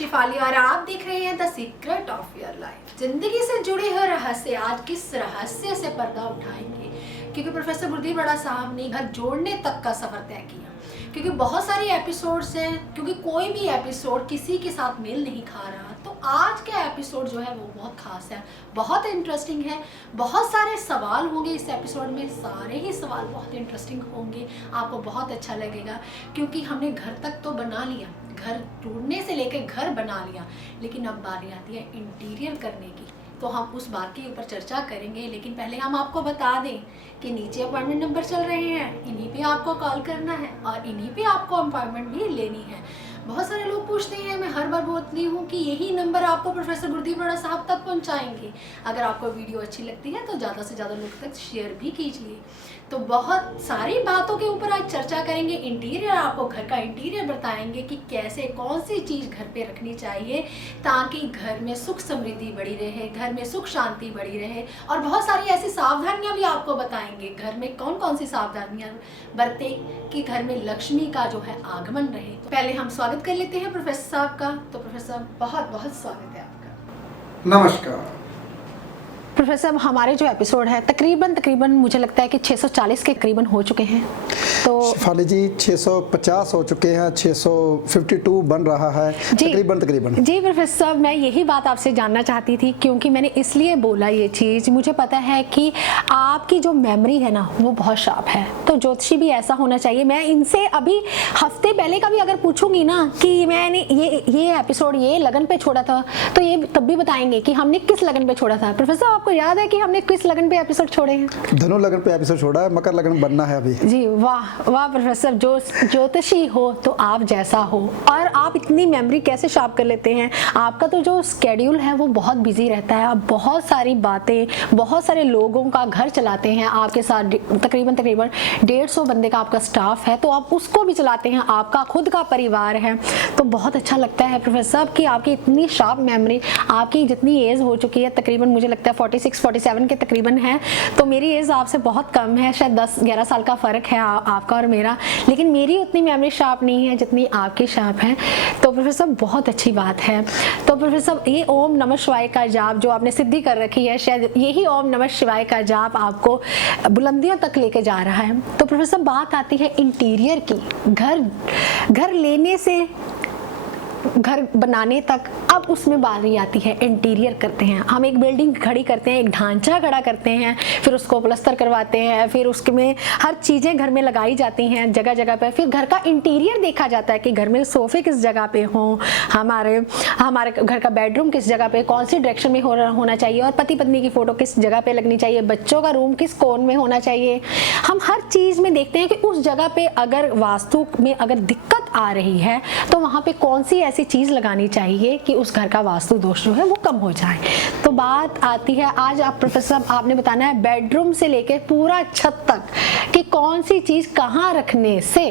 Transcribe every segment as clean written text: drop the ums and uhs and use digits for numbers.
शिफाली और आप देख रहे हैं the secret of your life. जिंदगी से जुड़े हुए रहस्य, आज किस रहस्य से पर्दा उठाएंगे, क्योंकि प्रोफेसर गुरदीप बड़ा साहब ने घर जोड़ने तक का सफर तय किया। क्योंकि बहुत सारे एपिसोड्स हैं, क्योंकि कोई भी एपिसोड किसी के साथ मेल नहीं खा रहा, तो आज का एपिसोड जो है वो बहुत खास है, बहुत इंटरेस्टिंग है। बहुत सारे सवाल होंगे इस एपिसोड में, सारे ही सवाल बहुत इंटरेस्टिंग होंगे, आपको बहुत अच्छा लगेगा। क्योंकि हमने घर तक तो बना लिया, घर ढूंढने से लेकर घर बना लिया, लेकिन अब बारी आती है इंटीरियर करने की। तो हम उस बात के ऊपर चर्चा करेंगे, लेकिन पहले हम आपको बता दें कि नीचे अपॉइंटमेंट नंबर चल रहे हैं, इन्हीं पे आपको कॉल करना है और इन्हीं पे आपको अपॉइंटमेंट भी लेनी है। बहुत सारे लोग पूछते हैं, मैं हर बार बोलती हूँ कि यही नंबर आपको प्रोफेसर गुरदीप बड़ा साहब तक पहुँचाएंगे। अगर आपको वीडियो अच्छी लगती है तो ज़्यादा से ज़्यादा लोग तक शेयर भी कीजिए। तो बहुत सारी बातों के ऊपर आज चर्चा करेंगे। इंटीरियर, आपको घर का इंटीरियर बताएंगे कि कैसे कौन सी चीज़ घर पे रखनी चाहिए ताकि घर में सुख समृद्धि बढ़ी रहे, घर में सुख शांति बढ़ी रहे। और बहुत सारी ऐसी सावधानियां भी आपको बताएंगे, घर में कौन कौन सी सावधानियां बरते कि घर में लक्ष्मी का जो है आगमन रहे। तो पहले हम स्वागत कर लेते हैं प्रोफेसर साहब का। तो प्रोफेसर बहुत बहुत स्वागत है आपका। नमस्कार प्रोफेसर, हमारे जो एपिसोड है तकरीबन मुझे लगता है कि 640 के करीबन हो चुके हैं। तो शिफाली जी 650 हो चुके हैं, 652 बन रहा है तकरीबन। जी प्रोफेसर साहब, मैं यही बात आपसे जानना चाहती थी, क्योंकि मैंने इसलिए बोला ये चीज़, मुझे पता है कि आपकी जो मेमोरी है ना वो बहुत शार्प है। तो ज्योतिषी भी ऐसा होना चाहिए। मैं इनसे अभी हफ्ते पहले का भी अगर पूछूंगी ना कि मैंने ये एपिसोड ये लगन पे छोड़ा था, तो ये तब भी बताएंगे कि हमने किस लगन पे छोड़ा था। प्रोफेसर, आपको याद है कि हमने किस लगन पे एपिसोड छोड़े हैं? धनु लगन पे एपिसोड छोड़ा है, मकर लगन बनना है अभी। जी वाह वाह प्रोफेसर, जो ज्योतिषी हो तो आप जैसा हो। और आप इतनी मेमोरी कैसे शार्प कर लेते हैं? आपका तो जो स्केड्यूल है वो बहुत बिजी रहता है, आप बहुत सारी बातें, बहुत सारे लोगों का घर चलाते हैं, आपके साथ तकरीबन 150 बंदे का आपका स्टाफ है, तो आप उसको भी चलाते हैं, आपका खुद का परिवार है। तो बहुत अच्छा लगता है प्रोफेसर साहब कि आपकी इतनी शार्प मेमोरी। आपकी जितनी एज हो चुकी है तकरीबन मुझे लगता है 46-47 के तकरीबन है, तो मेरी एज आपसे बहुत कम है, शायद 10-11 साल का फ़र्क है आपका और मेरा, लेकिन मेरी उतनी मेमोरी शार्प नहीं है जितनी आपकी शार्प है। तो प्रोफेसर बहुत अच्छी बात है। तो प्रोफेसर, ये ओम नमः शिवाय का जाप जो आपने सिद्धि कर रखी है, शायद यही ओम नमः शिवाय का जाप आपको बुलंदियों तक लेके जा रहा है। तो प्रोफेसर, बात आती है इंटीरियर की, घर लेने से घर बनाने तक, अब उसमें बारी आती है इंटीरियर करते हैं। हम एक बिल्डिंग खड़ी करते हैं, एक ढांचा खड़ा करते हैं, फिर उसको प्लस्तर करवाते हैं, फिर उसके में हर चीज़ें घर में लगाई जाती हैं जगह जगह पर। फिर घर का इंटीरियर देखा जाता है कि घर में सोफे किस जगह पे हों, हमारे घर का बेडरूम किस जगह पे, कौन सी डायरेक्शन में होना चाहिए, और पति पत्नी की फ़ोटो किस जगह पर लगनी चाहिए, बच्चों का रूम किस कोन में होना चाहिए। हम हर चीज़ में देखते हैं कि उस जगह पर अगर वास्तु में अगर दिक्कत आ रही है तो वहाँ पर कौन सी ऐसी चीज़ लगानी चाहिए कि उस घर का वास्तु दोष जो है वो कम हो जाए। तो बात आती है, आज आप प्रोफेसर आपने बताना है बेडरूम से लेकर पूरा छत तक कि कौन सी चीज़ कहाँ रखने से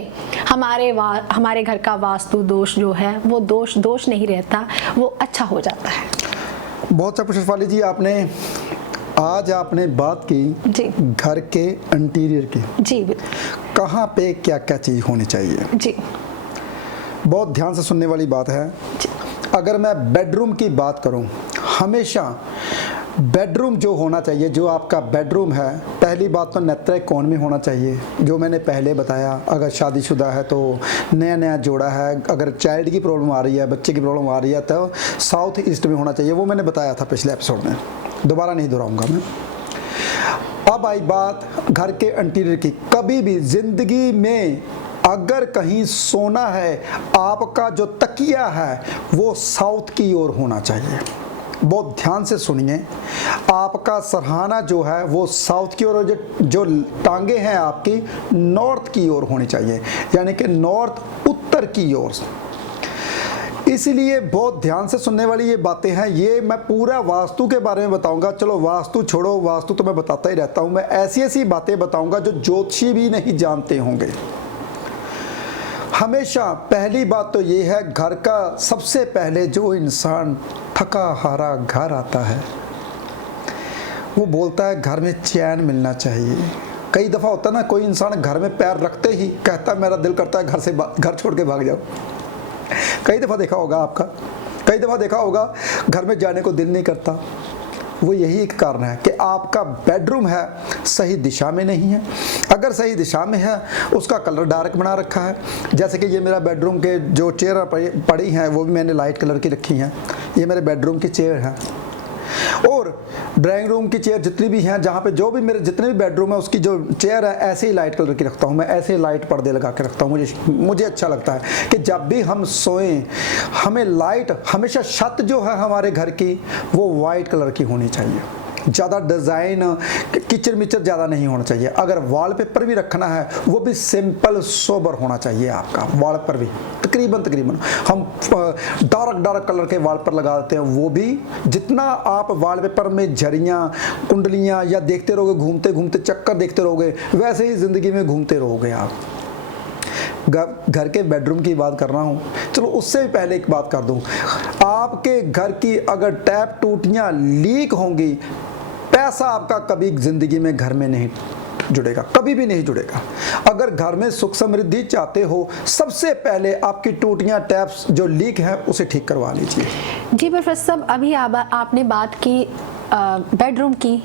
हमारे घर का वास्तु दोष जो है वो दोष नहीं रहता, वो अच्छा हो जाता है। बहुत अच्छा पूछा शिफाली जी आज आपने बात की जी घर के इंटीरियर की। जी कहाँ पे क्या क्या चीज़ होनी चाहिए। जी बहुत ध्यान से सुनने वाली बात है। अगर मैं बेडरूम की बात करूं, हमेशा बेडरूम जो होना चाहिए, जो आपका बेडरूम है, पहली बात तो नेत्र कोण में होना चाहिए, जो मैंने पहले बताया। अगर शादीशुदा है तो नया जोड़ा है, अगर चाइल्ड की प्रॉब्लम आ रही है, बच्चे की प्रॉब्लम आ रही है, तो साउथ ईस्ट में होना चाहिए। वो मैंने बताया था पिछले एपिसोड में, दोबारा नहीं दोहराऊंगा मैं। अब आई बात घर के इंटीरियर की। कभी भी जिंदगी में अगर कहीं सोना है, आपका जो तकिया है वो साउथ की ओर होना चाहिए। बहुत ध्यान से सुनिए, आपका सरहाना जो है वो साउथ की ओर, जो टांगे हैं आपकी नॉर्थ की ओर होनी चाहिए, यानी कि नॉर्थ उत्तर की ओर। इसलिए बहुत ध्यान से सुनने वाली ये बातें हैं। ये मैं पूरा वास्तु के बारे में बताऊंगा। चलो वास्तु छोड़ो, वास्तु तो मैं बताता ही रहता हूं। मैं ऐसी बतातें बताऊंगा जो ज्योतिषी भी नहीं जानते होंगे। हमेशा पहली बात तो ये है, घर का सबसे पहले जो इंसान थका हारा घर आता है वो बोलता है घर में चैन मिलना चाहिए। कई दफ़ा होता है ना, कोई इंसान घर में पैर रखते ही कहता है मेरा दिल करता है घर छोड़ के भाग जाओ। कई दफ़ा देखा होगा आपका, कई दफ़ा देखा होगा घर में जाने को दिल नहीं करता, वो यही एक कारण है कि आपका बेडरूम है सही दिशा में नहीं है। अगर सही दिशा में है, उसका कलर डार्क बना रखा है। जैसे कि ये मेरा बेडरूम के जो चेयर पड़ी हैं वो भी मैंने लाइट कलर की रखी हैं। ये मेरे बेडरूम की चेयर है। और ड्राइंग रूम की चेयर जितनी भी हैं, जहाँ पे जो भी मेरे जितने भी बेडरूम है उसकी जो चेयर है ऐसे ही लाइट कलर की रखता हूँ मैं, ऐसे ही लाइट पर्दे लगा के रखता हूँ। मुझे अच्छा लगता है कि जब भी हम सोएं हमें लाइट, हमेशा छत जो है हमारे घर की वो वाइट कलर की होनी चाहिए। ज़्यादा डिज़ाइन किचर मिचर ज़्यादा नहीं होना चाहिए। अगर वॉलपेपर भी रखना है वो भी सिंपल सोबर होना चाहिए आपका वॉलपेपर भी। तकरीबन हम डार्क कलर के वॉलपेपर लगा देते हैं, वो भी जितना आप वॉलपेपर में झरियाँ कुंडलियाँ या देखते रहोगे, घूमते घूमते चक्कर देखते रहोगे, वैसे ही ज़िंदगी में घूमते रहोगे आप। घर के बेडरूम की बात कर रहा हूँ, चलो उससे भी पहले एक बात कर दूँ। आपके घर की अगर टैप टूटियाँ लीक होंगी, पैसा आपका कभी ज़िंदगी में घर में नहीं जुड़ेगा, कभी भी नहीं जुड़ेगा। अगर घर में सुख समृद्धि चाहते हो, सबसे पहले आपकी टूटियाँ टैप्स जो लीक हैं उसे ठीक करवा लीजिए। जी प्रोफेसर साहब, अभी आपने बात की बेडरूम की,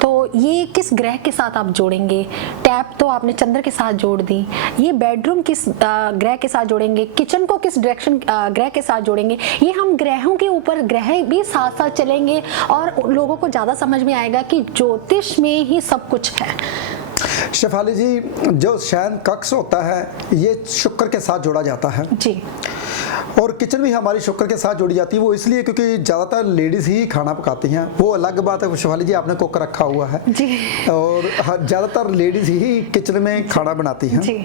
तो ये किस ग्रह के साथ आप जोड़ेंगे? टैप तो आपने चंद्र के साथ जोड़ दी, ये बेडरूम किस ग्रह के साथ जोड़ेंगे? किचन को किस डायरेक्शन ग्रह के साथ जोड़ेंगे? ये हम ग्रहों के ऊपर ग्रह भी साथ साथ चलेंगे और लोगों को ज़्यादा समझ में आएगा कि ज्योतिष में ही सब कुछ है। शेफाली जी, जो शयन कक्ष होता है ये शुक्र के साथ जोड़ा जाता है जी, और किचन भी हमारी शुक्र के साथ जोड़ी जाती है। वो इसलिए क्योंकि ज़्यादातर लेडीज़ ही खाना पकाती हैं। वो अलग बात है, शेफाली जी आपने कुक रखा हुआ है जी, और ज़्यादातर लेडीज़ ही किचन में खाना बनाती हैं जी।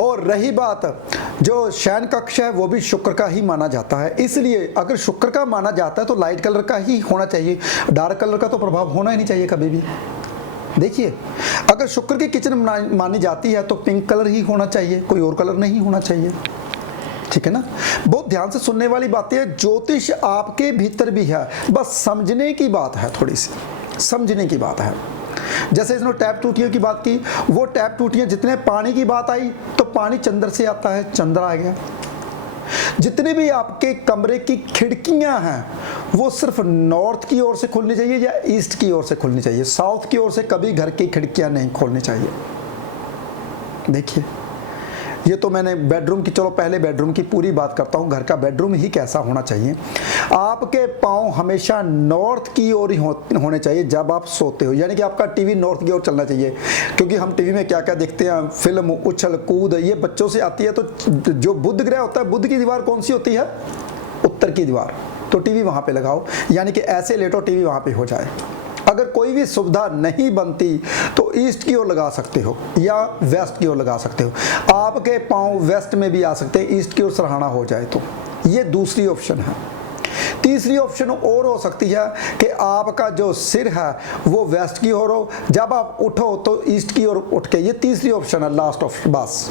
और रही बात, जो शयन कक्ष है वो भी शुक्र का ही माना जाता है। इसलिए अगर शुक्र का माना जाता है तो लाइट कलर का ही होना चाहिए, डार्क कलर का तो प्रभाव होना ही नहीं चाहिए कभी भी। देखिए, अगर शुक्र की किचन मानी जाती है तो पिंक कलर ही होना चाहिए, कोई और कलर नहीं होना चाहिए। ठीक है ना? बहुत ध्यान से सुनने वाली बातें हैं। ज्योतिष आपके भीतर भी है, बस समझने की बात है, थोड़ी सी समझने की बात है। जैसे इसने टैप टूटियों की बात की, वो टैप टूटियां जितने पानी की बात आई तो पानी चंद्र से आता है, चंद्र आ गया। जितने भी आपके कमरे की खिड़कियां हैं वो सिर्फ नॉर्थ की ओर से खुलनी चाहिए या ईस्ट की ओर से खुलनी चाहिए। साउथ की ओर से कभी घर की खिड़कियां नहीं खोलनी चाहिए। देखिए, ये तो मैंने बेडरूम की, चलो पहले बेडरूम की पूरी बात करता हूँ। घर का बेडरूम ही कैसा होना चाहिए? आपके पाँव हमेशा नॉर्थ की ओर ही होने चाहिए जब आप सोते हो, यानी कि आपका टीवी नॉर्थ की ओर चलना चाहिए। क्योंकि हम टीवी में क्या क्या देखते हैं, फिल्म, उछल कूद, ये बच्चों से आती है। तो जो बुध ग्रह होता है, बुध की दीवार कौन सी होती है? उत्तर की दीवार। तो टीवी वहाँ पे लगाओ, यानी कि ऐसे लेटो टीवी वहाँ पे हो जाए। अगर कोई भी सुविधा नहीं बनती तो ईस्ट की ओर लगा सकते हो या वेस्ट की ओर लगा सकते हो। आपके पाँव वेस्ट में भी आ सकते हैं, ईस्ट की ओर सरहाना हो जाए तो। ये दूसरी ऑप्शन है। तीसरी ऑप्शन और हो सकती है कि आपका जो सिर है वो वेस्ट की ओर हो, जब आप उठो तो ईस्ट की ओर उठ के। ये तीसरी ऑप्शन है, लास्ट ऑप्शन। बस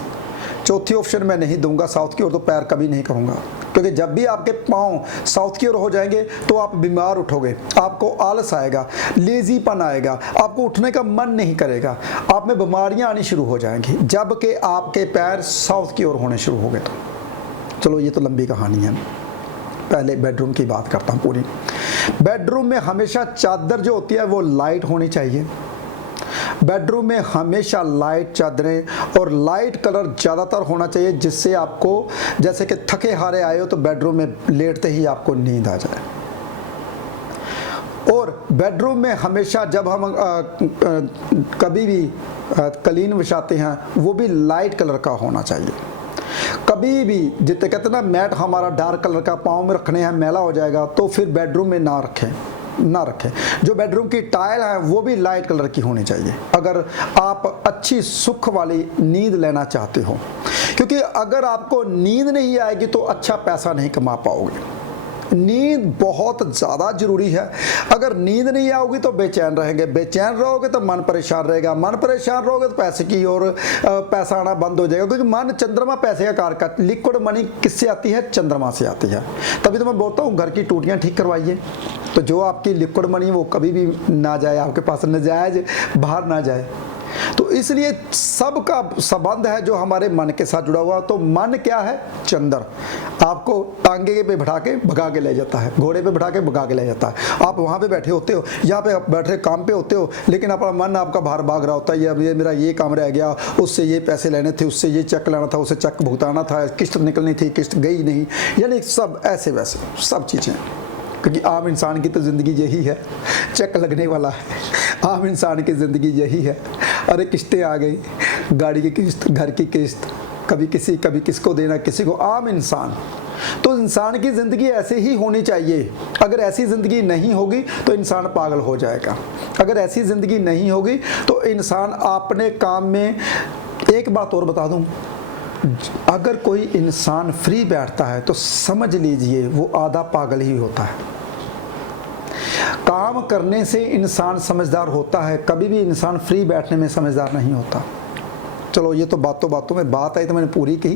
चौथी ऑप्शन मैं नहीं दूंगा, साउथ की ओर तो पैर कभी नहीं करूंगा। क्योंकि जब भी आपके पाँव साउथ की ओर हो जाएंगे तो आप बीमार उठोगे, आपको आलस आएगा, लेजीपन आएगा, आपको उठने का मन नहीं करेगा, आप में बीमारियां आनी शुरू हो जाएंगी जबकि आपके पैर साउथ की ओर होने शुरू हो गए। तो चलो ये तो लंबी कहानी है, पहले बेडरूम की बात करता हूँ पूरी। बेडरूम में हमेशा चादर जो होती है वो लाइट होनी चाहिए। बेडरूम में हमेशा लाइट चादरें और लाइट कलर ज़्यादातर होना चाहिए, जिससे आपको, जैसे कि थके हारे आए हो तो बेडरूम में लेटते ही आपको नींद आ जाए। और बेडरूम में हमेशा जब हम कभी भी कालीन बिछाते हैं वो भी लाइट कलर का होना चाहिए। कभी भी, जितने कहते हैं ना, मैट हमारा डार्क कलर का पाँव में रखने हैं, मैला हो जाएगा, तो फिर बेडरूम में ना रखें। जो बेडरूम की टाइल है वो भी लाइट कलर की होनी चाहिए अगर आप अच्छी सुख वाली नींद लेना चाहते हो। क्योंकि अगर आपको नींद नहीं आएगी तो अच्छा पैसा नहीं कमा पाओगे। नींद बहुत ज़्यादा ज़रूरी है। अगर नींद नहीं आओगी तो बेचैन रहेंगे, बेचैन रहोगे तो मन परेशान रहेगा, मन परेशान रहोगे तो पैसे की और पैसा आना बंद हो जाएगा। क्योंकि मन चंद्रमा पैसे का कार का, लिक्विड मनी किससे आती है? चंद्रमा से आती है। तभी तो मैं बोलता हूँ घर की टूटियाँ ठीक करवाइए, तो जो आपकी लिक्विड मनी वो कभी भी ना जाए आपके पास, नजायज बाहर ना जाए। तो इसलिए सबका संबंध है जो हमारे मन के साथ जुड़ा हुआ। तो मन क्या है? चंद्र आपको टांगे पे बिठा के भगा के ले जाता है, घोड़े पे बिठा के भगा के ले जाता है। आप वहाँ पे बैठे होते हो, यहाँ पे आप बैठे काम पे होते हो, लेकिन अपना मन आपका बाहर भाग रहा होता है, ये मेरा ये काम रह गया, उससे ये पैसे लेने थे, उससे ये चेक लाना था, उससे चेक भुगताना था, किस्त निकलनी थी, किस्त गई नहीं, यानी सब ऐसे वैसे सब चीज़ें। क्योंकि आम इंसान की तो ज़िंदगी यही है, चेक लगने वाला है। आम इंसान की ज़िंदगी यही है। अरे किस्तें आ गई, गाड़ी की किस्त, घर की किस्त, कभी किसी कभी किसको देना, किसी को। आम इंसान, तो इंसान की ज़िंदगी ऐसे ही होनी चाहिए। अगर ऐसी ज़िंदगी नहीं होगी तो इंसान पागल हो जाएगा। अगर ऐसी ज़िंदगी नहीं होगी तो इंसान अपने काम में। एक बात और बता दूं, अगर कोई इंसान फ्री बैठता है तो समझ लीजिए वो आधा पागल ही होता है। काम करने से इंसान समझदार होता है, कभी भी इंसान फ्री बैठने में समझदार नहीं होता। चलो ये तो बातों बातों में बात आई तो मैंने पूरी की।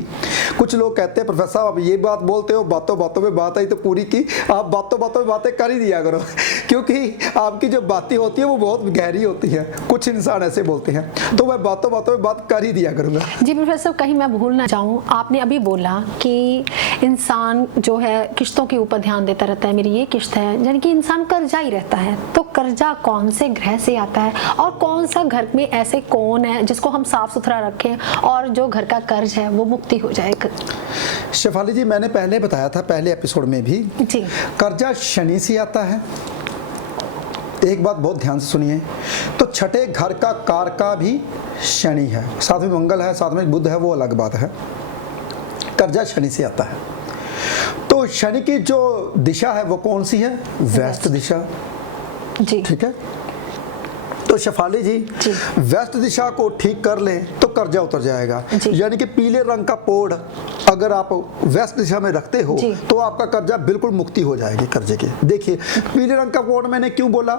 कुछ लोग कहते हैं प्रोफेसर साहब आप ये बात बोलते हो, बातों बातों में बात आई तो पूरी की। आप बातों बातों में बातें कर ही दिया करो, क्योंकि आपकी जो बातें होती है वो बहुत गहरी होती है। कुछ इंसान ऐसे बोलते हैं, तो मैं बातों बातों में बात कर ही दिया करूँगा। जी प्रोफेसर, कहीं मैं भूल ना जाऊँ, आपने अभी बोला कि इंसान जो है किश्तों के ऊपर ध्यान देता रहता है, मेरी ये किश्त है, यानी कि इंसान कर्जा ही रहता है। तो कर्जा कौन से ग्रह से आता है और कौन सा घर में ऐसे कौन है जिसको हम साफ सुथरा रखें और जो घर का कर्ज है वो मुक्ति हो जाए? शेफाली जी, मैंने पहले बताया था, पहले एपिसोड में भी, जी, कर्जा शनि से आता है। एक बात बहुत ध्यान से सुनिए, तो छठे घर का कारका भी शनि है, साथ में मंगल है, साथ में बुध है, वो अलग बात है। कर्जा शनि से आता है। तो शनि की जो दिशा है वो कौन सी है? वेस्ट दिशा। जी, ठीक है। तो शेफाली जी, वेस्ट दिशा को ठीक कर लें तो कर्जा उतर जाएगा। यानी कि पीले रंग का पोड अगर आप वेस्ट दिशा में रखते हो तो आपका कर्जा बिल्कुल मुक्ति हो जाएगी कर्जे की। देखिए पीले रंग का पोड मैंने क्यों बोला?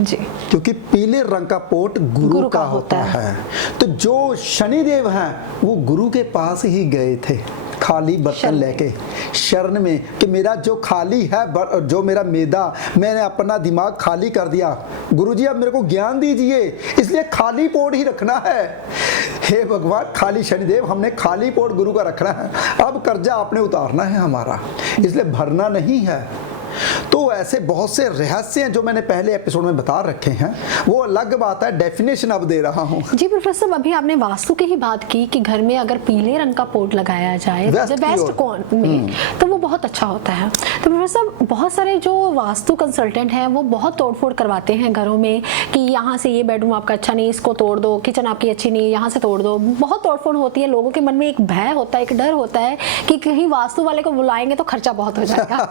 जी, क्योंकि पीले रंग का पोट गुरु का होता है। तो जो शनिदेव हैं वो गुरु के पास ही गए थे खाली बर्तन लेके, शरण में, कि मेरा जो खाली है, जो मेरा मैदा, मैंने अपना दिमाग खाली कर दिया, गुरुजी अब मेरे को ज्ञान दीजिए, इसलिए खाली पोट ही रखना है। हे भगवान, खाली शनिदेव, हमने खाली पोट गुरु का रखना है। अब कर्जा आपने उतारना है हमारा, इसलिए भरना नहीं है। तो ऐसे बहुत से रहस्य हैं जो मैंने पहले एपिसोड में बता रखे हैं, वो अलग बात है, डेफिनेशन अब दे रहा हूँ। जी प्रोफेसर, अभी आपने वास्तु की ही बात की कि घर में अगर पीले रंग का पोट लगाया जाए वेस्ट कॉर्नर में तो वो बहुत अच्छा होता है। तो प्रोफेसर, बहुत सारे जो वास्तु कंसल्टेंट हैं वो बहुत तोड़फोड़ करवाते हैं घरों में कि यहाँ से ये बेडरूम आपका अच्छा नहीं, इसको तोड़ दो, किचन आपकी अच्छी नहीं, यहाँ से तोड़ दो। बहुत तोड़फोड़ होती है, लोगों के मन में एक भय होता है, एक डर होता है कि कहीं वास्तु वाले को बुलाएंगे तो खर्चा बहुत हो जाएगा।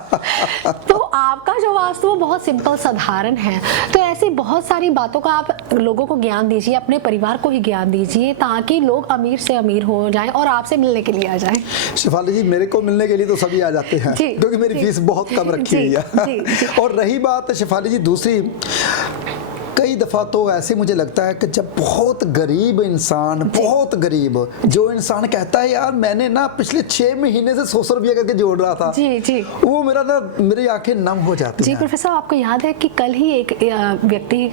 तो आपका जो वास्तु वो बहुत सिंपल साधारण है। तो ऐसी बहुत सारी बातों का आप लोगों को ज्ञान दीजिए, अपने परिवार को ही ज्ञान दीजिए, ताकि लोग अमीर से अमीर हो जाएं और आपसे मिलने के लिए आ जाएं। शेफाली जी, मेरे को मिलने के लिए तो सभी आ जाते हैं, क्योंकि मेरी फीस बहुत कम रखी हुई है। और रही बात शेफाली जी दूसरी, कई दफ़ा तो ऐसे मुझे लगता है कि जब बहुत गरीब इंसान, बहुत गरीब, जो इंसान कहता है यार मैंने ना पिछले 6 महीने से 100 रुपया करके जोड़ रहा था, जी, वो मेरी आंखें नम हो जाती हैं। जी प्रोफेसर, आपको याद है कि कल ही एक व्यक्ति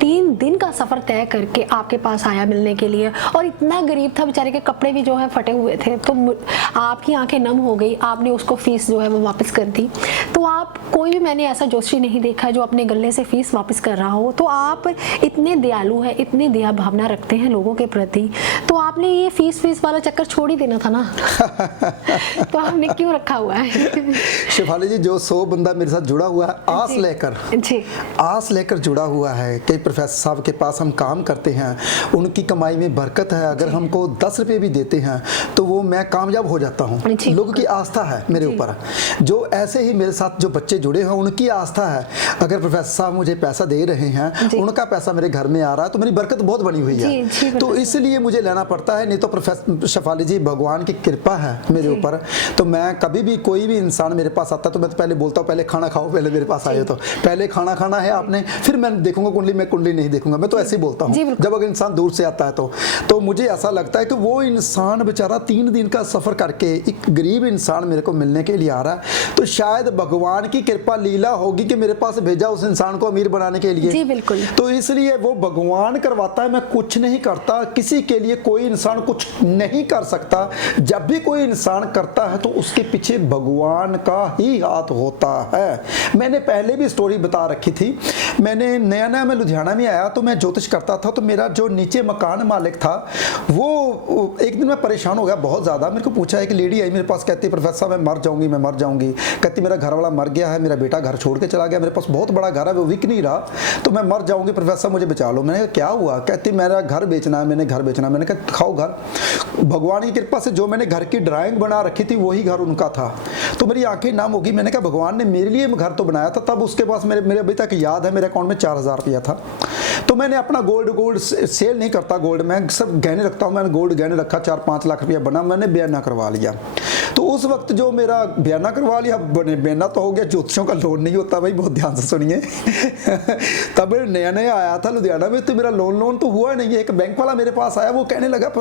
3 दिन का सफर तय करके आपके पास आया मिलने के लिए, और इतना गरीब था बेचारे के कपड़े भी जो है फटे हुए थे। तो आपकी आंखें नम हो गई, आपने उसको फीस जो है वो वापस कर दी। तो आप, कोई भी मैंने ऐसा जोशी नहीं देखा जो अपने गले से फीस वापस कर रहा हो। तो आप इतने दयालु है, इतनी दया भावना रखते हैं लोगों के प्रति, तो आपने ये फीस वाला चक्कर छोड़ ही देना था ना। तो आपने क्यों रखा हुआ है? शेफाली जी, जो 100 बंदा मेरे साथ जुड़ा हुआ है आस लेकर जुड़ा हुआ है कि प्रोफेसर साहब के पास हम काम करते हैं, उनकी कमाई में बरकत है, अगर हमको 10 रुपये भी देते हैं तो वो मैं कामयाब हो जाता हूँ। लोगों की आस्था है मेरे ऊपर। जो ऐसे ही मेरे साथ जो बच्चे जुड़े हैं उनकी आस्था है, अगर प्रोफेसर साहब मुझे पैसा दे रहे हैं, उनका पैसा मेरे घर में आ रहा है, तो मेरी बरकत बहुत बनी हुई है। तो इसलिए मुझे लेना पड़ता है, नहीं तो प्रोफेसर शेफाली जी भगवान की कृपा है मेरे ऊपर। तो मैं कभी भी, कोई भी इंसान मेरे पास आता है तो मैं तो पहले बोलता हूँ पहले खाना खाओ, पहले मेरे पास आए तो पहले खाना खाना है आपने, फिर मैं देखूंगा कुंडली, मैं कुंडली नहीं देखूंगा, मैं तो ऐसे ही बोलता हूँ जब अगर इंसान दूर से आता है तो मुझे ऐसा लगता है कि वो इंसान बेचारा 3 दिन का सफर करके, एक गरीब इंसान मेरे को मिलने के लिए आ रहा है, तो शायद भगवान की कृपा लीला होगी कि मेरे पास भेजा उस इंसान को अमीर बनाने के लिए। जी बिल्कुल। तो इसलिए वो भगवान करवाता है, मैं कुछ नहीं करता। किसी के लिए कोई इंसान कुछ नहीं कर सकता। जब भी कोई इंसान करता है तो उसके पीछे भगवान का ही हाथ होता है। मैंने पहले भी स्टोरी बता रखी थी। मैंने नया नया मैं लुधियाना में आया तो मैं ज्योतिष करता था, तो मेरा जो नीचे मकान मालिक था वो एक दिन मैं परेशान हो गया बहुत ज़्यादा। मेरे को पूछा, एक लेडी आई मेरे पास, कहती प्रोफेसर साहब मैं मर जाऊंगी, मैं मर जाऊंगी। कहती मेरा घर वाला मर गया है, मेरा बेटा घर छोड़ के चला गया, मेरे पास बहुत बड़ा घर है वो बिक नहीं रहा, तो मैं मर जाऊंगी, प्रोफेसर मुझे बचा लो। मैंने कहा क्या हुआ? कहती मेरा घर बेचना है, मैंने घर बेचना। मैंने कहा खाओ घर। भगवान की कृपा से जो मैंने घर की ड्राइंग बना रखी थी वही घर उनका था। तो मेरी आंखें नाम होगी। मैंने कहा भगवान ने मेरे लिए घर तो बनाया था, तब उसके पास मेरे अभी तक याद है मेरे अकाउंट में 4000 रुपया था। तो मैंने अपना गोल्ड सेल नहीं करता, गोल्ड मैं सब गहने रखता हूँ। मैंने गोल्ड गहने रखा, 4-5 लाख रुपया बना, मैंने बयाना करवा लिया। तो उस वक्त जो मेरा बयाना करवा लिया, बयाना तो हो गया, ज्योतिषों का लोन नहीं होता भाई, बहुत ध्यान से सुनिए। तब नया नया आया था लुधियाना में, तो मेरा लोन तो हुआ नहीं है। एक बैंक वाला मेरे पास आया, वो कहने लगा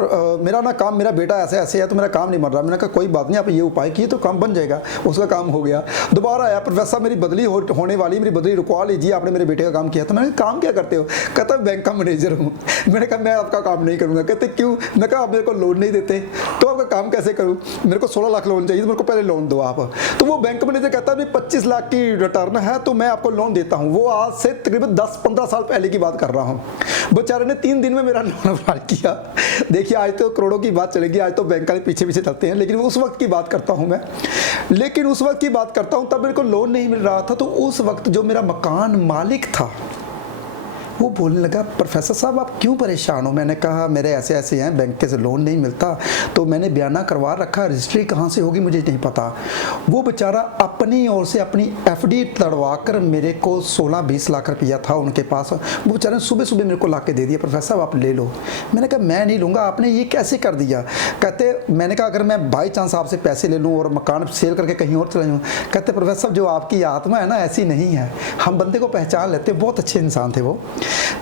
मेरा ना काम, मेरा बेटा ऐसे ऐसे है तो मेरा काम नहीं बन रहा। मैंने कहा कोई बात नहीं, आप ये उपाय किए तो काम बन जाएगा। उसका काम हो गया। दोबारा आया, प्रोफेसर मेरी बदली होने वाली, मेरी बदली रुकवा लीजिए, आपने मेरे बेटे का काम किया। तो मैंने कहा काम क्या करते हो? कहता बैंक का मैनेजर हूँ। मैंने कहा मैं आपका काम नहीं करूँगा। कहते क्यों? मैं कहा आप मेरे को लोन नहीं देते तो आपका काम कैसे करूँ? मेरे को 16 लाख लोन चाहिए, तो मेरे को पहले लोन दो आप। तो वो बैंक मैनेजर कहता है 25 लाख की रिटर्न है तो मैं आपको लोन देता हूँ। वो आज से तकरीबन 10-15 साल पहले की बात कर रहा हूँ। बेचारे ने 3 दिन में मेरा लोन अप्लाई किया। देखिए आज तो करोड़ों की बात चलेगी, आज तो बैंक वाले पीछे पीछे चलते हैं, लेकिन उस वक्त की बात करता हूँ मैं। लेकिन उस वक्त की बात करता हूँ, तब मेरे को लोन नहीं मिल रहा था। तो उस वक्त जो मेरा मकान मालिक था वो बोलने लगा प्रोफेसर साहब आप क्यों परेशान हो? मैंने कहा मेरे ऐसे ऐसे हैं, बैंक के से लोन नहीं मिलता, तो मैंने बयाना करवा रखा, रजिस्ट्री कहाँ से होगी मुझे नहीं पता। वो बेचारा अपनी ओर से अपनी एफडी तड़वा कर मेरे को 16-20 लाख रुपया था उनके पास, वो बेचारे सुबह सुबह मेरे को ला के दे दिया, प्रोफेसर साहब आप ले लो। मैंने कहा मैं नहीं लूँगा, आपने ये कैसे कर दिया? कहते मैंने कहा अगर मैं बाई चांस आपसे पैसे ले लूँ और मकान सेल करके कहीं और चला जाऊँ। कहते प्रोफेसर साहब जो आपकी आत्मा है ना ऐसी नहीं है, हम बंदे को पहचान लेते। बहुत अच्छे इंसान थे वो।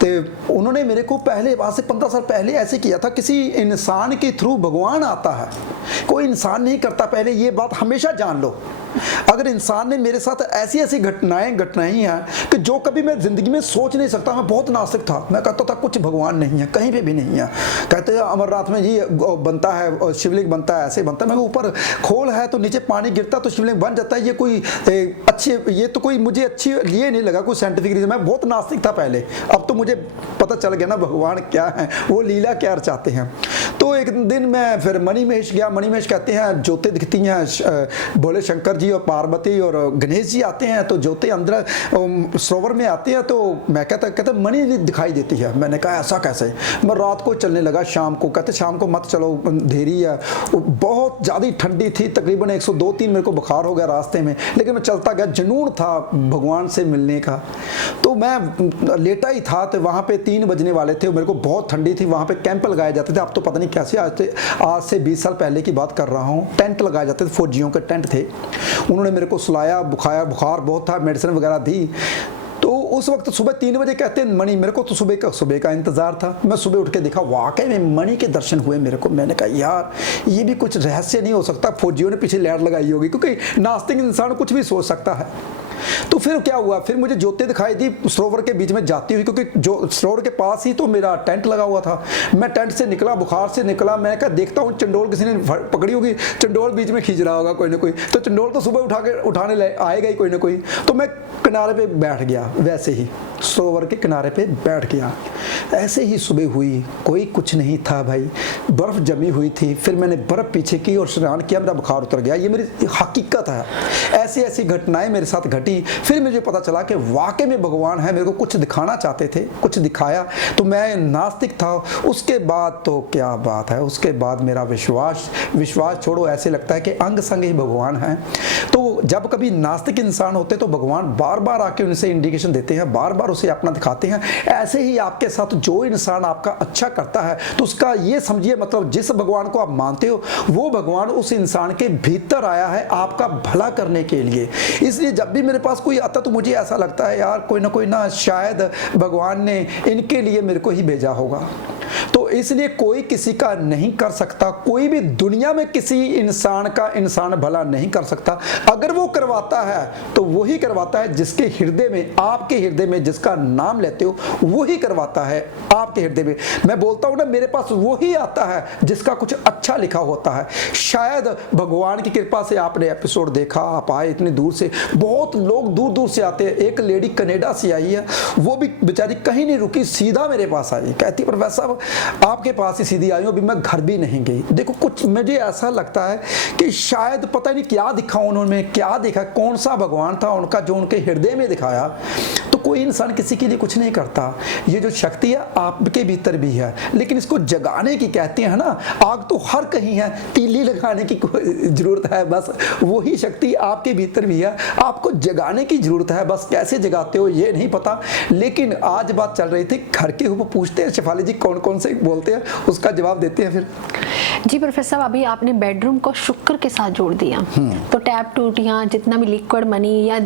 तो उन्होंने मेरे को पहले आज से 15 साल पहले ऐसे किया था। किसी इंसान के थ्रू भगवान आता है, कोई इंसान नहीं करता। पहले ये बात हमेशा जान लो। अगर इंसान ने मेरे साथ ऐसी ऐसी घटनाएं हैं कि जो कभी मैं जिंदगी में सोच नहीं सकता। मैं बहुत नास्तिक था, मैं कहता था कुछ भगवान नहीं है, कहीं पे भी नहीं है। कहते हैं अमरनाथ में जी बनता है, शिवलिंग बनता है, ऐसे बनता है। मैं ऊपर खोल है तो नीचे पानी गिरता तो शिवलिंग बन जाता है। ये कोई अच्छी, ये तो कोई मुझे अच्छी ये नहीं लगा कोई साइंटिफिक रीजन। मैं बहुत नास्तिक था पहले, अब तो मुझे पता चल गया ना भगवान क्या है, वो लीला क्या चाहते हैं। तो एक दिन मैं फिर मणि महेश गया। मणि महेश कहते हैं ज्योति दिखती हैं, बोले शंकर जी और पार्वती और गणेश जी आते हैं तो ज्योति अंदर सरोवर में आती है। तो मैं कहता मणि दिखाई देती है। मैंने कहा ऐसा कैसे? मैं रात को चलने लगा, शाम को। कहते शाम को मत चलो, अंधेरी है। बहुत ज़्यादा ठंडी थी, तकरीबन 102-3 मेरे को बुखार हो गया रास्ते में, लेकिन मैं चलता गया। जुनून था भगवान से मिलने का। तो मैं लेटा ही था, तो वहाँ पे 3 बजने वाले थे। मेरे को बहुत ठंडी थी। वहाँ पे कैंप लगाए जाते थे, अब तो पता नहीं कैसे। आज से 20 साल पहले की बात कर रहा हूँ। टेंट लगाए जाते थे, फौजियों के टेंट थे। उन्होंने मेरे को सुलाया, बुखार बहुत था, मेडिसिन वगैरह दी। तो उस वक्त सुबह 3 बजे कहते हैं मणि। मेरे को तो सुबह का इंतजार था। मैं सुबह उठ के देखा, वाकई में मणि के दर्शन हुए मेरे को। मैंने कहा यार ये भी कुछ रहस्य नहीं हो सकता, फौजियों ने पीछे लैट लगाई होगी, क्योंकि नास्तिक इंसान कुछ भी सोच सकता है। तो फिर क्या हुआ, फिर मुझे ज्योति दिखाई दी सरोवर के बीच में जाती हुई, क्योंकि जो सरोवर के पास ही तो मेरा टेंट लगा हुआ था। मैं टेंट से निकला, बुखार से निकला। मैं कहा देखता हूँ चंडोल किसी ने पकड़ी होगी, चंडोल बीच में खींच रहा होगा कोई ना कोई। तो चंडोल तो सुबह उठाने आएगा ही कोई ना कोई। तो मैं किनारे पे बैठ गया, वैसे ही सरोवर के किनारे पे बैठ गया। ऐसे ही सुबह हुई, कोई कुछ नहीं था भाई, बर्फ जमी हुई थी। फिर मैंने बर्फ पीछे की और स्नान किया, मेरा बुखार उतर गया। ये मेरी हकीकत है। ऐसी ऐसी घटनाएं मेरे साथ घटी। फिर मुझे पता चला कि वाकई में भगवान है, मेरे को कुछ दिखाना चाहते थे, कुछ दिखाया। तो मैं नास्तिक था। उसके बाद तो क्या बात है, उसके बाद मेरा विश्वास छोड़ो, ऐसे लगता है कि अंग संग ही भगवान है। तो जब कभी नास्तिक इंसान होते तो भगवान बार बार आके उनसे इंडिकेशन देते हैं, बार बार उसे अपना दिखाते हैं। ऐसे ही आपके साथ जो इंसान आपका अच्छा करता है तो उसका ये समझिए मतलब जिस भगवान को आप मानते हो वो भगवान उस इंसान के भीतर आया है आपका भला करने के लिए। इसलिए जब भी मेरे पास कोई आता तो मुझे ऐसा लगता है यार कोई ना शायद भगवान ने इनके लिए मेरे को ही भेजा होगा। तो इसलिए कोई किसी का नहीं कर सकता, कोई भी दुनिया में किसी इंसान का इंसान भला नहीं कर सकता। अगर वो करवाता है तो वही करवाता है जिसके हृदय में, आपके हृदय में जिसका नाम लेते हो वही करवाता है आपके हृदय में। मैं बोलता हूं ना, मेरे पास वही आता है जिसका कुछ अच्छा लिखा होता है। शायद भगवान की कृपा से आपने एपिसोड देखा, आप आए इतनी दूर से, बहुत लोग दूर दूर से आते हैं। एक लेडी कनाडा से आई है, वो भी बेचारी कहीं नहीं रुकी, सीधा मेरे पास आई, कहती प्रोफेसर साहब आपके पास ही सीधी आई हूं, अभी मैं घर भी नहीं गई। देखो कुछ मुझे ऐसा लगता है कि शायद पता नहीं क्या दिखा उन्होंने, क्या देखा, कौन सा भगवान था उनका जो उनके हृदय में दिखाया। तो कोई इंसान किसी के लिए कुछ नहीं करता, ये जो शक्ति है आपके भीतर भी है, लेकिन इसको जगाने की कहते हैं ना, आग तो हर कहीं है, तीली लगाने की जरूरत है, बस वही शक्ति आपके भीतर भी है, आपको जगाने की जरूरत है, बस कैसे जगाते हो ये नहीं पता। लेकिन आज बात चल रही थी घर के ऊपर, पूछते हैं शेफाली जी कौन कौन से बोलते हैं, उसका जवाब देते हैं फिर। जी प्रोफेसर साहब, अभी आपने बेडरूम को शुक्र के साथ जोड़ दिया, तो टैप टूटियां, जितना भी लिक्विड मनी या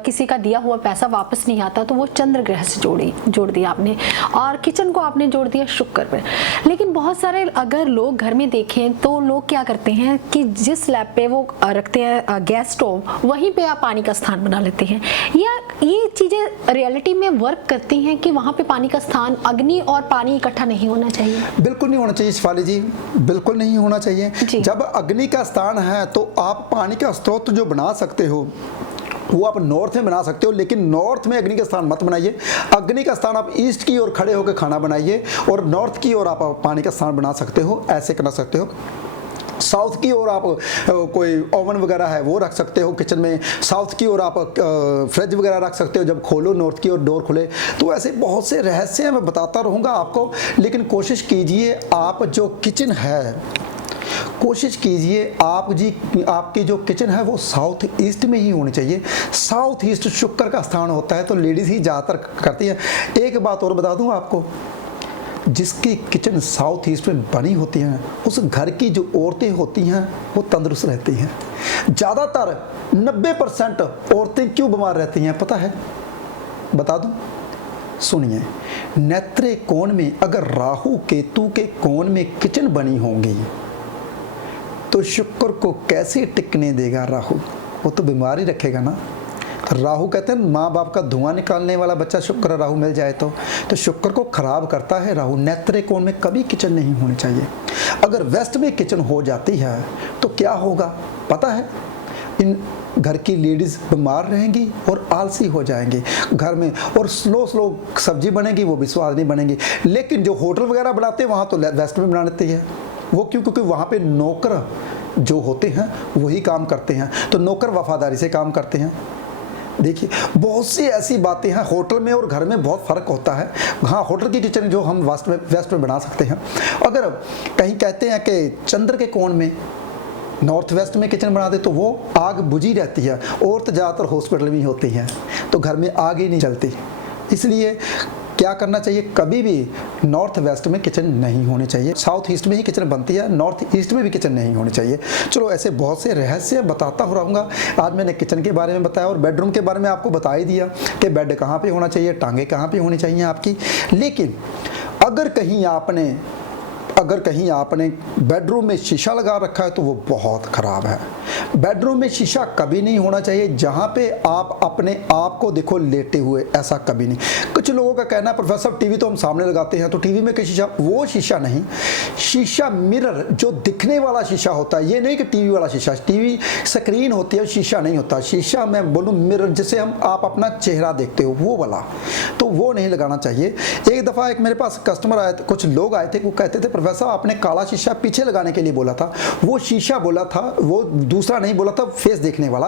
किसी का दिया हुआ पैसा वापस नहीं आता, तो वो चंद्र ग्रह से जोड़ दिया आपने, और किचन को आपने जोड़ दिया शुक्र पे। लेकिन बहुत सारे अगर लोग घर में देखें तो लोग क्या करते हैं कि जिस स्लैब पे वो रखते हैं गैस स्टोव, वहीं पे आप पानी का स्थान बना लेते हैं। या ये चीजें रियलिटी में वर्क करती हैं कि वहां पे पानी का स्थान, अग्नि और पानी इकट्ठा नहीं होना चाहिए? बिल्कुल नहीं होना चाहिए शेफाली जी, बिल्कुल नहीं होना चाहिए। जब अग्नि का स्थान है तो आप पानी का स्रोत जो बना सकते हो वो आप नॉर्थ में बना सकते हो, लेकिन नॉर्थ में अग्नि का स्थान मत बनाइए। अग्नि का स्थान आप ईस्ट की ओर खड़े होकर खाना बनाइए, और नॉर्थ की ओर आप पानी का स्थान बना सकते हो, ऐसे करना सकते हो। साउथ की ओर आप कोई ओवन वगैरह है वो रख सकते हो किचन में, साउथ की ओर आप फ्रिज वगैरह रख सकते हो, जब खोलो नॉर्थ की ओर डोर खुले। तो ऐसे बहुत से रहस्य हैं, मैं बताता रहूँगा आपको, लेकिन कोशिश कीजिए आप जो किचन है, कोशिश कीजिए आप जी, आपकी जो किचन है वो साउथ ईस्ट में ही होनी चाहिए। साउथ ईस्ट शुक्र का स्थान होता है, तो लेडीज़ ही ज़्यादातर करती है। एक बात और बता दूं आपको, जिसकी किचन साउथ ईस्ट में बनी होती हैं, उस घर की जो औरतें होती हैं वो तंदुरुस्त रहती हैं। ज़्यादातर 90% औरतें क्यों बीमार रहती हैं पता है? बता दूं, सुनिए। नेत्र कोण में अगर राहु केतु के कोण में किचन बनी होंगी तो शुक्र को कैसे टिकने देगा राहु? वो तो बीमारी रखेगा ना। राहु कहते हैं माँ बाप का धुआं निकालने वाला बच्चा शुक्र राहु मिल जाए तो शुक्र को खराब करता है राहु। नेत्र कोण में कभी किचन नहीं होनी चाहिए। अगर वेस्ट में किचन हो जाती है तो क्या होगा पता है? इन घर की लेडीज़ बीमार रहेंगी और आलसी हो जाएंगी घर में, और स्लो सब्जी बनेगी वो भी स्वाद नहीं बनेगी। लेकिन जो होटल वगैरह बनाते हैं वहाँ तो वेस्ट में बना लेती है वो, क्यों? क्योंकि वहाँ पे नौकर जो होते हैं वही काम करते हैं, तो नौकर वफादारी से काम करते हैं। देखिए बहुत सी ऐसी बातें हैं, होटल में और घर में बहुत फ़र्क होता है। हाँ, होटल की किचन जो हम वेस्ट में बना सकते हैं। अगर कहीं कहते हैं कि चंद्र के कोण में नॉर्थ वेस्ट में किचन बना दे तो वो आग बुझी रहती है, और तो ज़्यादातर हॉस्पिटल में होती हैं, तो घर में आग ही नहीं चलती। इसलिए क्या करना चाहिए, कभी भी नॉर्थ वेस्ट में किचन नहीं होनी चाहिए। साउथ ईस्ट में ही किचन बनती है, नॉर्थ ईस्ट में भी किचन नहीं होनी चाहिए। चलो ऐसे बहुत से रहस्य बताता हो रहूँगा। आज मैंने किचन के बारे में बताया और बेडरूम के बारे में आपको बता ही दिया कि बेड कहाँ पे होना चाहिए, टांगे कहाँ पे होनी चाहिए आपकी। लेकिन अगर कहीं आपने बेडरूम में शीशा लगा रखा है तो वो बहुत ख़राब है। बेडरूम में शीशा कभी नहीं होना चाहिए जहाँ पे आप अपने आप को देखो लेटे हुए, ऐसा कभी नहीं। कुछ लोगों का कहना है प्रोफेसर टीवी तो हम सामने लगाते हैं तो टीवी में क्या शीशा? वो शीशा नहीं, शीशा मिरर जो दिखने वाला शीशा होता है, ये नहीं कि टीवी वाला शीशा। टीवी स्क्रीन होती है, शीशा नहीं होता। शीशा मैं बोलूँ मिरर, जिसे आप अपना चेहरा देखते हो वो वाला, तो वो नहीं लगाना चाहिए। एक दफ़ा एक मेरे पास कस्टमर आए थे, कुछ लोग आए थे, वो कहते थे प्रोफेसर आपने काला शीशा पीछे लगाने के लिए बोला था। वो शीशा बोला था, वो दूसरा नहीं बोला था, फेस देखने वाला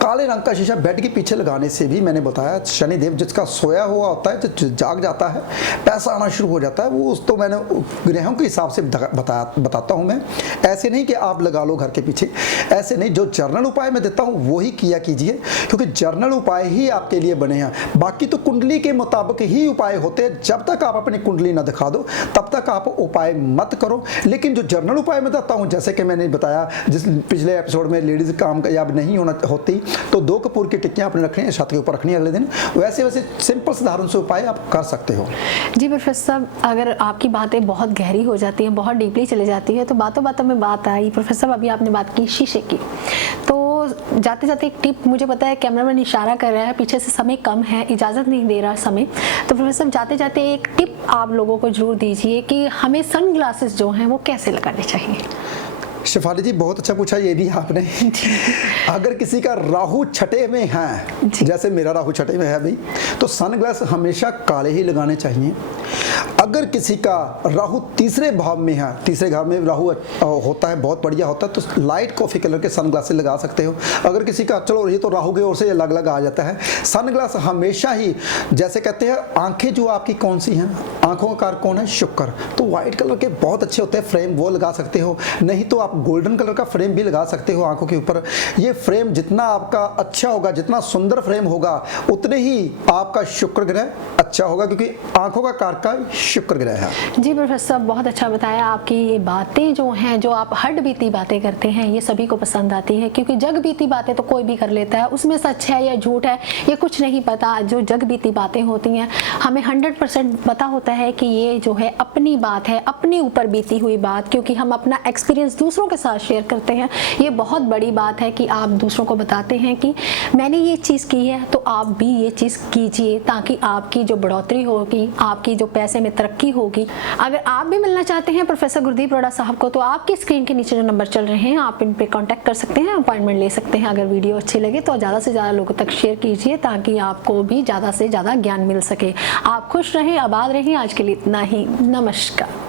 काले रंग का शीशा बेड के पीछे लगाने से भी मैंने बताया शनिदेव जिसका सोया हुआ होता है जो जाग जाता है, पैसा आना शुरू हो जाता है। वो उस तो मैंने ग्रहों के हिसाब से बताता हूँ मैं, ऐसे नहीं कि आप लगा लो घर के पीछे, ऐसे नहीं। जो जर्नल उपाय मैं देता हूँ वही किया कीजिए, क्योंकि जर्नल उपाय ही आपके लिए बने हैं। बाकी तो कुंडली के मुताबिक ही उपाय होते हैं। जब तक आप अपनी कुंडली ना दिखा दो तब तक आप उपाय मत करो। लेकिन जो जर्नल उपाय मैं देता हूँ, जैसे कि मैंने बताया जिस पिछले एपिसोड में लेडीज़ काम याब नहीं होती तो 2 कपूर की टिक्कियाँ आपने रखनी है, छत के ऊपर रखनी है अगले दिन। वैसे वैसे सिंपल साधारण से उपाय आप कर सकते हो। जी प्रोफेसर साहब, अगर आपकी बातें बहुत गहरी हो जाती हैं, बहुत डीपली चली जाती है, तो बातों बातों में बात आई प्रोफेसर साहब, अभी आपने बात की शीशे की, तो जाते जाते एक टिप, मुझे पता है कैमरामैन इशारा कर रहा है, पीछे से समय कम है, इजाज़त नहीं दे रहा समय, तो प्रोफेसर साहब जाते जाते एक टिप आप लोगों को जरूर दीजिए कि हमें सन ग्लासेस जो हैं वो कैसे लगाने चाहिए। शिफाली जी बहुत अच्छा पूछा ये भी आपने। अगर किसी का राहु छठे में है, जैसे मेरा राहु छठे में है भाई, तो सनग्लास हमेशा काले ही लगाने चाहिए। अगर किसी का राहु तीसरे भाव में है, तीसरे भाव में राहु होता है, बहुत बढ़िया होता है, तो लाइट कॉफ़ी कलर के सनग्लासेस लगा सकते हो। अगर किसी का चलो ये तो राहु की ओर से अलग अलग आ जाता है, सनग्लास हमेशा ही, जैसे कहते हैं आंखें जो आपकी कौन सी हैं, आंखों का कारक कौन है, शुक्र, तो वाइट कलर के बहुत अच्छे होते हैं फ्रेम, वो लगा सकते हो। नहीं तो आप गोल्डन कलर का फ्रेम भी लगा सकते हो आंखों के ऊपर। ये फ्रेम जितना आपका अच्छा होगा, जितना सुंदर फ्रेम होगा, उतने ही आपका शुक्र ग्रह अच्छा होगा, क्योंकि आंखों का कारक शुक्र ग्रह है। जी प्रोफेसर साहब बहुत अच्छा बताया। आपकी ये बातें जो हैं, जो आप हड बीती बातें करते हैं, ये सभी को पसंद आती है, क्योंकि जग बीती बातें तो कोई भी कर लेता है, उसमें सच है या झूठ है ये कुछ नहीं पता। जो जग बीती बातें होती हैं हमें 100% पता होता है कि ये जो है अपनी बात है, अपने ऊपर बीती हुई बात, क्योंकि हम अपना एक्सपीरियंस दूसरों के साथ शेयर करते हैं। ये बहुत बड़ी बात है कि आप दूसरों को बताते हैं कि मैंने ये चीज़ की है तो आप भी ये चीज़ कीजिए, ताकि आपकी जो बढ़ोतरी होगी, आपकी जो पैसे में तरक्की होगी। अगर आप भी मिलना चाहते हैं प्रोफेसर गुरदीप रोड़ा साहब को, तो आपकी स्क्रीन के नीचे जो नंबर चल रहे हैं आप इन पे कांटेक्ट कर सकते हैं, अपॉइंटमेंट ले सकते हैं। अगर वीडियो अच्छी लगे तो ज़्यादा से ज़्यादा लोगों तक शेयर कीजिए, ताकि आपको भी ज़्यादा से ज़्यादा ज्ञान मिल सके। आप खुश रहें, आबाद रहें। आज के लिए इतना ही, नमस्कार।